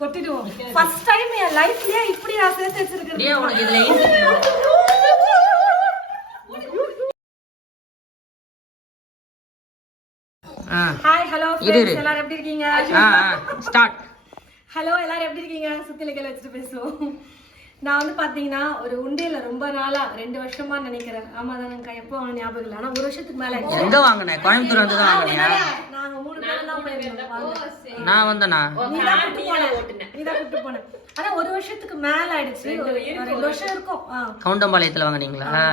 கொட்டிடுவோம். First time என் லைஃப்லயே இப்படி நான் சேர்த்து வச்சிருக்கேன். ஏன் உனக்கு இதுல ஹாய் ஹலோ ஃப்ரெண்ட்ஸ், எல்லாரும் எப்படி இருக்கீங்க? ஸ்டார்ட். ஹலோ, எல்லாரும் எப்படி இருக்கீங்க? சுத்திலைகள் வச்சுட்டு பேசுவோம். நான் வந்து பாத்தீங்கன்னா ஒரு உண்டியல ரொம்ப நாளா 2 வருஷமா நினைக்கிறேன். ஆமா தானே, எப்போ ஞாபகம் இல்லை, ஆனா 1 வருஷத்துக்கு மேல. எங்க வாங்கினேன்? கோயம்புத்தூர் வந்து தான் வாங்கினியா? நாங்க 3 பேரும் தான் போயிருந்தோம். நான் வந்தனா? நீதான் கூட்டு போன. ஆனா 1 வருஷத்துக்கு மேல ஆயிடுச்சு. 2 வருஷம் இருக்கும். கவுண்டம்பாளையத்துல வாங்குனீங்களா?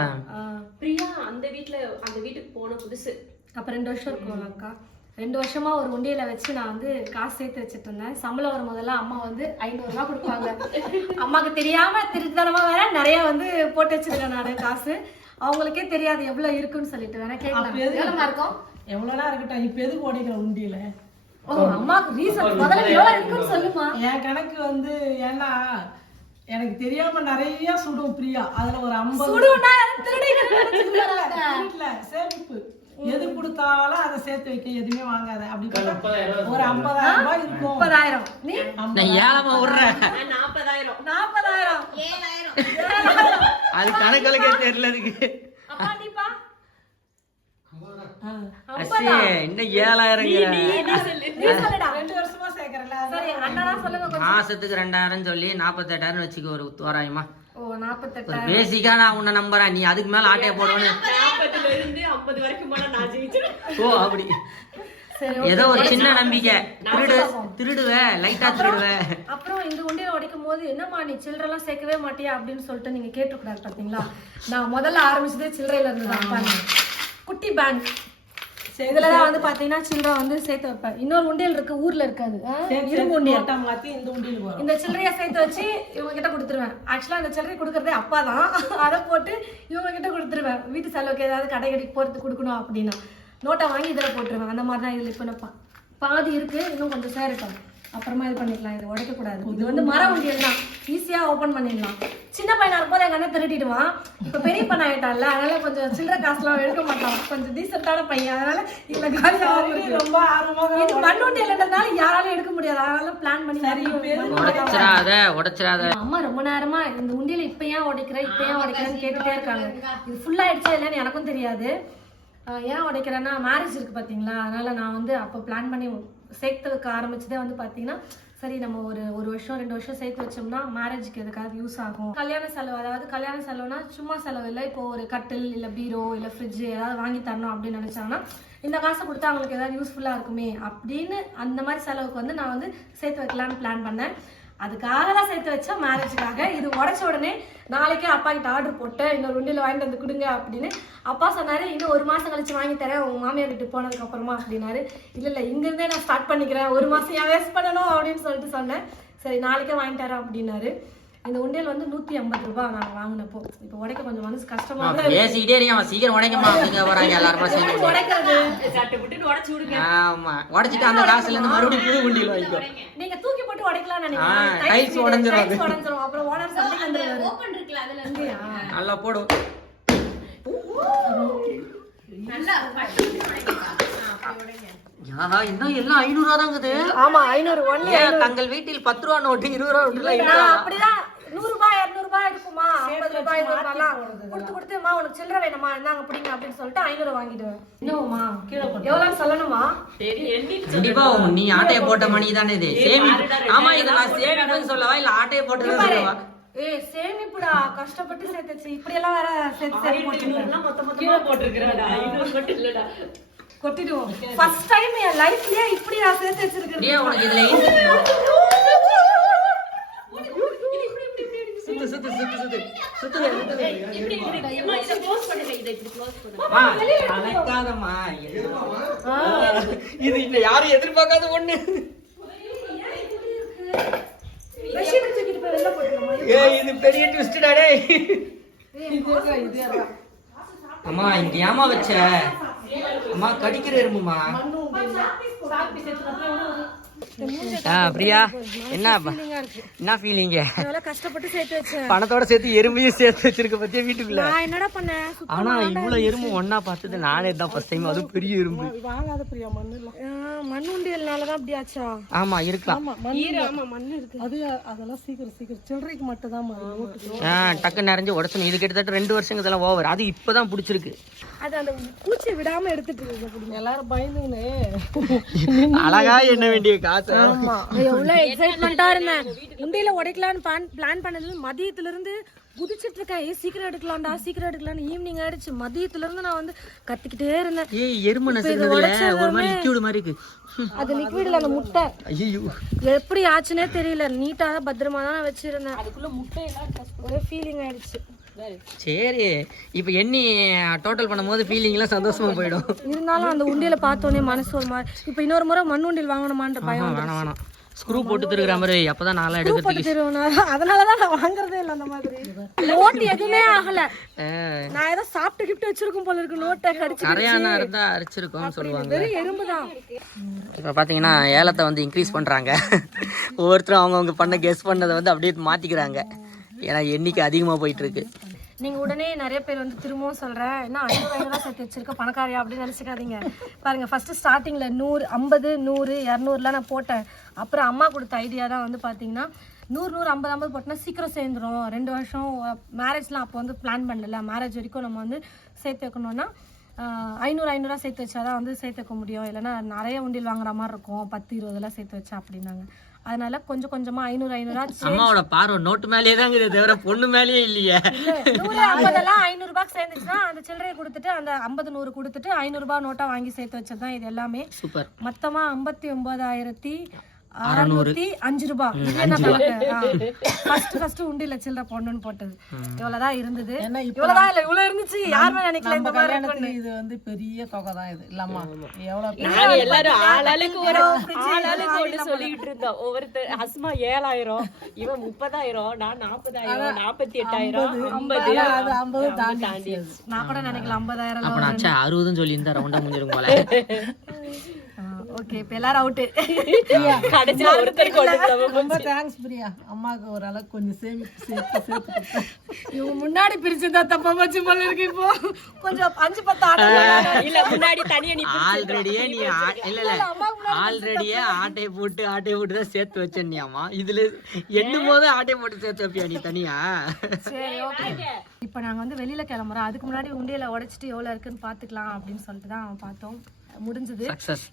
பிரியா அந்த வீட்டுக்கு போன புதுசு. அப்ப 2 வருஷம் இருக்கும் அக்கா. 2 வருஷமா ஒரு உண்டியல வச்சு நான் வந்து காசு சேர்த்து வச்சுட்டு இருந்தேன். சம்பளம் வரும் முதல்ல அம்மா வந்து 500 ரூபாய் கொடுப்பாங்க. அம்மாக்கு தெரியாம திருட்டுத்தனமா வேற நிறைய வந்து போட்டு வச்சிருக்கேன் நானு காசு. அவங்களுக்கே தெரியாது எவ்வளவு இருக்குன்னு சொல்லிட்டு வேணா கேட்கலாம். எவ்வளவு இருக்கும்? எவ்வளவுனா இருக்கட்டும். இப்ப எதுக்கு ஓடிக்கிற உண்டியல? அம்மாக்கு ரீசன் முதல்ல எவ்வளவு இருக்குன்னு சொல்லுமா. என் கணக்கு வந்து ஏன்னா எனக்கு தெரியாம நிறைய சுடும் பிரியா. அதுல ஒரு 50 சேமிப்பு எது கொடுத்தாலும் அதை சேர்த்து வைக்க, எதுவுமே வாங்காத. அப்படி ஒரு 50,000 ரூபாய் இருக்கும். 30,000 நீ ஏழமா விடுறேன். 40,000 அது கணக்கே தெரியல இருக்கு. அப்பா நீப்பா இன்னும் 7,000 2 வருஷமா சேர்க்கறல. சரி அண்ணா சொல்லுங்க. மாசத்துக்கு 2,000 சொல்லி 48,000 வச்சுக்க. ஒரு தோராயமா 48,000 பேசிக்கா நான் உன்னை நம்புறேன். நீ அதுக்கு மேல ஆட்டைய போடுவேன்னு 40ல இருந்து 50 வரைக்கும் மேல நான் ஜெயிச்சிருவேன். ஓ அப்படி ஏதோ ஒரு சின்ன நம்பிக்கை. திருடுவேன், லைட்டா திருடுவேன். அப்புறம் இந்த உண்டியல உடைக்கும் போது என்னம்மா நீ சில்லறைலாம் சேர்க்கவே மாட்டியா அப்படின்னு சொல்லிட்டு நீங்க கேட்டுக்கூடாது. பாத்தீங்களா, நான் முதல்ல ஆரம்பிச்சதே சில்லறையில இருந்து தான். பாருங்க, குட்டி பேங்க். இதுலதான் வந்து பாத்தீங்கன்னா சில்லறை வந்து சேர்த்து வைப்பேன். இன்னொரு உண்டியல் இருக்கு, ஊர்ல இருக்காது, இரும்பு உண்டியல் மாத்தி இந்த உண்டியல். இந்த சில்லறைய சேர்த்து வச்சு இவங்க கிட்ட கொடுத்துருவேன். ஆக்சுவலா இந்த சில்லறை கொடுக்கறதே அப்பா தான். அதை போட்டு இவங்க கிட்ட கொடுத்துருவேன். வீட்டு செலவுக்கு ஏதாவது கடைக்கு போறதுக்கு கொடுக்கணும் அப்படின்னா நோட்டை வாங்கி இதுல போட்டுருவேன். அந்த மாதிரி தான் இதுல இப்ப பாதி இருக்கு, இன்னும் கொஞ்சம் சேரட்டும், அப்புறமா இது பண்ணிக்கலாம். இது உடைக்க கூடாது. இது வந்து மர உண்டியல் தான், ஈஸியா ஓபன் பண்ணிடலாம். சின்ன பையனா இருக்கும்போது எங்க அண்ணன் திருட்டிடுவான். இப்ப பெரிய பையன் ஆயிட்டான்ல, அதனால கொஞ்சம் சில்லறை காசுலாம் எடுக்க மாட்டான். கொஞ்சம் டீசென்டான பையன், அதனால இதுல காலியா ரொம்ப ஆர்வமாக. இது மண் உண்டியல்ன்றதுனால யாராலும் எடுக்க முடியாது, அதனால பிளான் பண்ணி உடைச்சிராத. அம்மா ரொம்ப நேரமா இந்த உண்டியல இப்ப ஏன் உடைக்கிறேன்னு கேட்டுட்டே இருக்காங்க. இது ஃபுல்லா ஆயிடுச்சா இல்லைன்னு எனக்கும் தெரியாது. ஏன் உடைக்கிறேன்னா மேரேஜ் இருக்கு பாத்தீங்களா, அதனால நான் வந்து அப்போ பிளான் பண்ணி சேர்த்து வைக்க ஆரம்பிச்சதே வந்து பாத்தீங்கன்னா, சரி நம்ம ஒரு வருஷம் 2 வருஷம் சேர்த்து வச்சோம்னா மேரேஜ்க்கு எதுக்காவது யூஸ் ஆகும். கல்யாண செலவு, அதாவது கல்யாண செலவுனா சும்மா செலவு இல்லை. இப்போ ஒரு கட்டில் இல்ல பீரோ இல்ல ஃப்ரிட்ஜ் ஏதாவது வாங்கி தரணும் அப்படின்னு நினைச்சாங்கன்னா இந்த காசை கொடுத்தா அவங்களுக்கு ஏதாவது யூஸ்ஃபுல்லா இருக்குமே அப்படின்னு அந்த மாதிரி செலவுக்கு வந்து நான் வந்து சேர்த்து வைக்கலான்னு பிளான் பண்ணேன். அதுக்காக தான் சேர்த்து வச்சா, மேரேஜுக்காக. இது உடைச்ச உடனே நாளைக்கே அப்பா கிட்ட ஆர்டர் போட்டு இன்னொரு உண்டியில வாங்கிட்டு வந்து கொடுங்க அப்படின்னு. அப்பா சொன்னாரு, இன்னும் 1 மாசம் கழிச்சு வாங்கி தரேன் உங்க மாமியார் வீட்டு போனதுக்கு அப்புறமா அப்படின்னாரு. இல்ல இங்க இருந்தே நான் ஸ்டார்ட் பண்ணிக்கிறேன், 1 மாசம் ஏன் வேஸ்ட் பண்ணணும் அப்படின்னு சொல்லிட்டு சொன்னேன். சரி நாளைக்கே வாங்கி தரேன் அப்படின்னாரு. இந்த உண்டியல் வந்து 150 ரூபாய் நான் வாங்கினப்போ. இப்போ உடைக்க கொஞ்சம் மனசு கஷ்டமா பேசிக்கிட்டே இருக்கேன். சீக்கிரம் உடைக்கமா வராங்க எல்லாரும் சேர்ந்து உடைக்கிறது. ஆமா, உடைச்சிட்டு அந்த காசுல இருந்து மறுபடியும் புது உண்டியல் வாங்கிக்கோ. நீங்க தூக்கி போட்டு உடைக்கலாம் நினைக்கிறேன். டைல்ஸ் உடைஞ்சிரும். அப்புறம் ஓனர் சம்பளம் வந்துருவாரு. ஓபன் இருக்குல அதுல இருந்து நல்லா போடு. நல்லா பட்டு உடைக்கா. அப்படி உடைங்க. யாரா இன்னும் எல்லாம் 500 ரூபா தாங்குது. ஆமா 500 ஒண்ணு. தங்கள் வீட்டில் 10 ரூபா நோட்டு 20 ரூபா நோட்டுல இருக்கா? அப்படிதான் 100 ரூபாய் 200 ரூபாய் இருக்குமா, 50 ரூபாய் இதெல்லாம் கொடுத்துமா உனக்கு சில்லறை வேணுமா இந்தாங்க பிடிங்க அப்படின்னு சொல்லிட்டு 500 வாங்கிடுவேன். என்னமா எவ்வளவு சொல்லணுமா? கண்டிப்பா நீ ஆட்டைய போட்ட மணி தானே இது சேமிப்பு. ஆமா இத நான் சேமிப்புன்னு சொல்லவா இல்ல ஆட்டைய போட்டது சொல்லவா? சேமிப்புடா, கஷ்டப்பட்டு சேர்த்துச்சு. இப்படி எல்லாம் வேற சேர்த்து மொத்தமா போட்டுருக்கா. 500 மட்டும் இல்லடா, கொட்டிடுவோம். ஃபர்ஸ்ட் டைம் என் லைஃப்லயே இப்படி நான் சேர்த்து வச்சிருக்கேன். ஏன் உனக்கு இதுல இது யாரும் எதிர்பார்க்காத ஒண்ணு. இது பெரிய ட்விஸ்டா டேய். அம்மா இங்க ஏமா வச்ச? அம்மா கடிக்கிற எறும்புமா. பிரியா என்ன என்ன ஃபீலிங்க? கஷ்டப்பட்டு சேர்த்து வச்சேன். பணத்தோட சேர்த்து எறும்பையும் சேர்த்து வச்சிருக்க பத்தியா வீட்டுக்குள்ள. நான் என்னடா பண்ணேன்? ஆனா இவ்வளவு எறும்பு ஒன்னா பார்த்தது நானே தான் ஃபர்ஸ்ட் டைம். அது பெரிய எறும்பு. வாங்காத பிரியா மண்ணு இல்ல. மண் உண்டியல்னாலதான் அப்படி ஆச்சா? ஆமா இருக்கலாம். மண்ணு இருக்கு. அது அதெல்லாம் சீக்கிரம் சில்லறைக்கு மட்டும் தான் டக்கு நிறைஞ்சு உடச்சணும். இது கிட்டத்தட்ட 2 வருஷங்க இதெல்லாம் ஓவர். அது இப்பதான் பிடிச்சிருக்கு. அது அந்த பூச்சி விடாம எடுத்துட்டு இருக்கு. எல்லாரும் பயந்துன்னு அழகா என்ன வேண்டிய காசு. எவ்வளவு எக்ஸைட்மெண்டா இருந்தேன். உண்டியில உடைக்கலான்னு பிளான் பண்ணதுல மதியத்துல இருந்து குதிச்சிட்டு இருக்கேன். சீக்கிரம் எடுக்கலாம்டா சீக்கிரம் எடுக்கலாம்னு. ஈவினிங் ஆயிடுச்சு. மதியத்துல இருந்து நான் வந்து கத்திக்கிட்டே இருந்தேன். எறும்பு நசுக்கிறதுல ஒரு மாதிரி லிக்விட் மாதிரி இருக்கு. அது லிக்விட்ல அந்த முட்டை ஐயோ எப்படி ஆச்சுன்னே தெரியல. நீட்டா பத்திரமா தான் வச்சிருந்தேன். அதுக்குள்ள முட்டை எல்லாம் ஒரே ஃபீலிங் ஆயிடுச்சு. சரி இப்ப எண்ணி டோட்டல் பண்ணும்போது ஃபீலிங்லாம் சந்தோஷமா போயிடும். இருந்தாலும் அந்த உண்டியல பார்த்தோன்னே மனசு ஒரு மாதிரி. இப்ப இன்னொரு முறை மண் உண்டியல் வாங்கணுமான்ற பயம். வேணாம் ஸ்க்ரூ போட்டு திருக்கிற மாதிரி. அப்பதான் நாளா எடுக்கிறதுக்கு. அதனாலதான் நான் வாங்குறதே இல்லை அந்த மாதிரி. நோட் எதுவுமே ஆகல. நான் ஏதோ சாப்பிட்டு கிஃப்ட் வச்சிருக்கும் போல இருக்கு. நோட்டை கடிச்சு கரையானா இருந்தா அரைச்சிருக்கோம்னு சொல்லுவாங்க. எறும்புதான். இப்ப பாத்தீங்கன்னா ஏலத்தை வந்து இன்க்ரீஸ் பண்றாங்க. ஒவ்வொருத்தரும் அவங்கவுங்க பண்ண கெஸ் பண்ணதை வந்து அப்படியே மாத்திக்கிறாங்க. ஏன்னா எண்ணிக்கை அதிகமா போயிட்டு இருக்கு. நீங்க உடனே நிறைய பேர் வந்து திரும்பவும் சொல்றேன் என்ன 500 சேர்த்து வச்சிருக்க பணக்காரியா அப்படின்னு நினைச்சுக்காதீங்க. பாருங்க ஃபர்ஸ்ட் ஸ்டார்டிங்ல 100 50 100 200 நான் போட்டேன். அப்புறம் அம்மா கொடுத்த ஐடியா தான் வந்து பாத்தீங்கன்னா 100 100 50 போட்டோம்னா சீக்கிரம் சேர்ந்துரும். 2 வருஷம் மேரேஜ்லாம் அப்போ வந்து பிளான் பண்ணல. மேரேஜ் வரைக்கும் நம்ம வந்து சேர்த்து வைக்கணும்னா 500 சேர்த்து வச்சாதான் வந்து சேர்த்து வைக்க முடியும். இல்லைன்னா நிறைய உண்டியல் வாங்குற மாதிரி இருக்கும். 10 20 சேர்த்து வச்சா அப்படின்னாங்க. அதனால கொஞ்சம் கொஞ்சமா 500 அம்மாவோட பார்வை நோட்டு மேலேயே தான் தவிர பொண்ணு மேலேயே இல்லையே. 150 500 சேர்ந்துச்சுன்னா அந்த சில்லறையை கொடுத்துட்டு அந்த 50 100 கொடுத்துட்டு 500 நோட்டா வாங்கி சேர்த்து வச்சதுதான் இது எல்லாமே. சூப்பர். மொத்தமா 59,605 ரூபாய். ஃபர்ஸ்ட் உண்டியில சில்லறை பொண்ணுன்னு போட்டது இவ்வளவுதான் இருந்தது. இவ்வளவுதான் இல்ல இவ்வளவு இருந்துச்சு. யாருமே நினைக்கல இந்த மாதிரி. இது வந்து பெரிய தொகை தான் இது இல்லம்மா. எவ்வளவு நாங்க எல்லாரும் ஆளாளுக்கு ஒண்ணு சொல்லிட்டு இருந்தோம். ஒவ்வொருத்தர் அஸ்மா 7,000, இவன் 30,000, நான் 40,000, 48,000, 50 தாண்டி. நான் கூட நினைக்கல 50,000. அப்ப நான் 60 சொல்லி இருந்தா ரவுண்டா முடிஞ்சிரும் போல. ஓகே இப்ப எல்லாரும் அவுட். கடைசில ஒருத்தர் ரொம்ப தேங்க்ஸ் பிரியா. அம்மாக்கு ஒரு அளவுக்கு கொஞ்சம் சேர்த்து இவங்க முன்னாடி பிரிச்சுதா தப்பா வச்சு போல இருக்கு. இப்போ கொஞ்சம் 5-10 ஆட்டை இல்ல முன்னாடி தனியா நீ ஆல்ரெடியே நீ ஆல்ரெடியே ஆட்டையை போட்டு தான் சேர்த்து வச்சேன்னியாமா. இதுல எண்ணும் போது ஆட்டையை போட்டு சேர்த்து வைப்பியா நீ தனியா? சரி ஓகே. இப்ப நாங்க வந்து வெளியில கிளம்புறோம். அதுக்கு முன்னாடி உண்டியல உடைச்சிட்டு எவ்வளவு இருக்குன்னு பாத்துக்கலாம் அப்படின்னு சொல்லிட்டு தான் பார்த்தோம். முடிஞ்சது.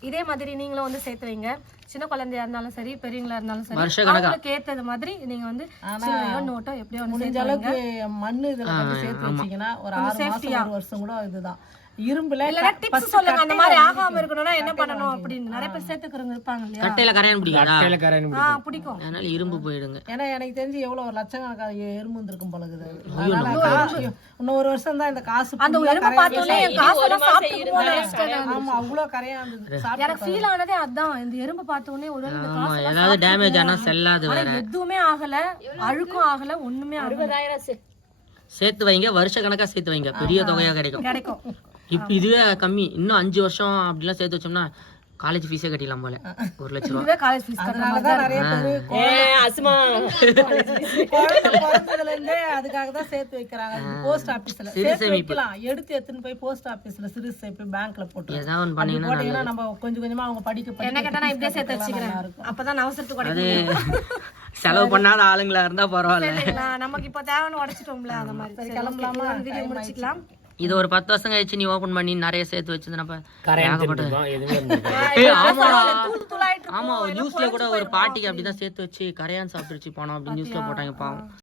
இதே மாதிரி நீங்களும் வந்து சேர்த்து வைங்க. சின்ன குழந்தையா இருந்தாலும் சரி பெரியவங்களா இருந்தாலும் சரி அவங்களுக்கு ஏத்தது மாதிரி நீங்க வந்து நோட்டோ எப்படியோ முடிஞ்ச அளவுக்கு மண்ணு இதுல சேர்த்து வச்சீங்கன்னா ஒரு 6 மாசம் 1 வருஷம் கூட இதுதான். இரும்புல டிப்ஸ் சொல்லுங்க. அந்த மாதிரி ஆகாம இருக்கணும்னா என்ன பண்ணணும் அப்படின்னு நிறைய பேர் சேர்த்துக்கிறவங்க இருப்பாங்க இல்லையா? கட்டையில கரையான் பிடிக்காதா? பிடிக்கும். அதனால இரும்பு போயிடுங்க. ஏன்னா எனக்கு தெரிஞ்சு எவ்வளவு ஒரு லட்சக்கணக்கான எறும்பு வந்திருக்கும் பழகுது. இன்னும் 1 வருஷம் தான் இந்த காசு. அந்த எறும்பு பார்த்தோன்னே காசு எல்லாம் சாப்பிட்டு ஆமா அவ்வளவு கரையா இருந்தது. எனக்கு ஃபீல் ஆனதே அதான். இந்த எறும்பு பார்த்தோன்னே உடனே இந்த காசு ஏதாவது டேமேஜ் ஆனா செல்லாது. வேற எதுவுமே ஆகல, அழுக்கும் ஆகல, ஒண்ணுமே ஆகல. 60,000 சேர்த்து வைங்க. வருஷ கணக்கா சேர்த்து வைங்க. பெரிய தொகையா கிடைக்கும். இப்ப இதுவே கம்மி. இன்னும் 5 வருஷம் அப்படிலாம் சேர்த்து வச்சோம்னா காலேஜ் ஃபீஸே கட்டிடலாம் போல. 1 லட்சம் ரூபாய் காலேஜ் ஃபீஸ். அதனாலதான் நிறைய பேர் அஸ்மா பிறந்ததுல இருந்தே அதுக்காக தான் சேர்த்து வைக்கிறாங்க. போஸ்ட் ஆபீஸ்ல சேர்த்து வைக்கலாம். எடுத்துன்னு போய் போஸ்ட் ஆபீஸ்ல சிறு சேமிப்பு பேங்க்ல போட்டு ஏதாவது போட்டீங்கன்னா நம்ம கொஞ்சம் கொஞ்சமா அவங்க படிக்க என்ன கேட்டா நான் இப்படியே சேர்த்து வச்சுக்கிறேன். அப்பதான் அவசரத்துக்கு உடைக்க செலவு பண்ணாத ஆளுங்களா இருந்தா பரவாயில்ல. நமக்கு இப்ப தேவைன்னு உடைச்சிட்டோம்ல. அந்த மாதிரி கிளம்பலாமா? வீடியோ முடிச்சுக்கலாம். இது ஒரு 10 வருஷம் கழிச்சு நீ ஓபன் பண்ணி நிறைய சேர்த்து வச்சிருந்தா ஆமா. நியூஸ்ல கூட ஒரு பாட்டிக்கு அப்படிதான் சேர்த்து வச்சு கரையான் சாப்பிட்டுருச்சு போனோம் அப்படின்னு நியூஸ்ல போட்டாங்க. பாவம்.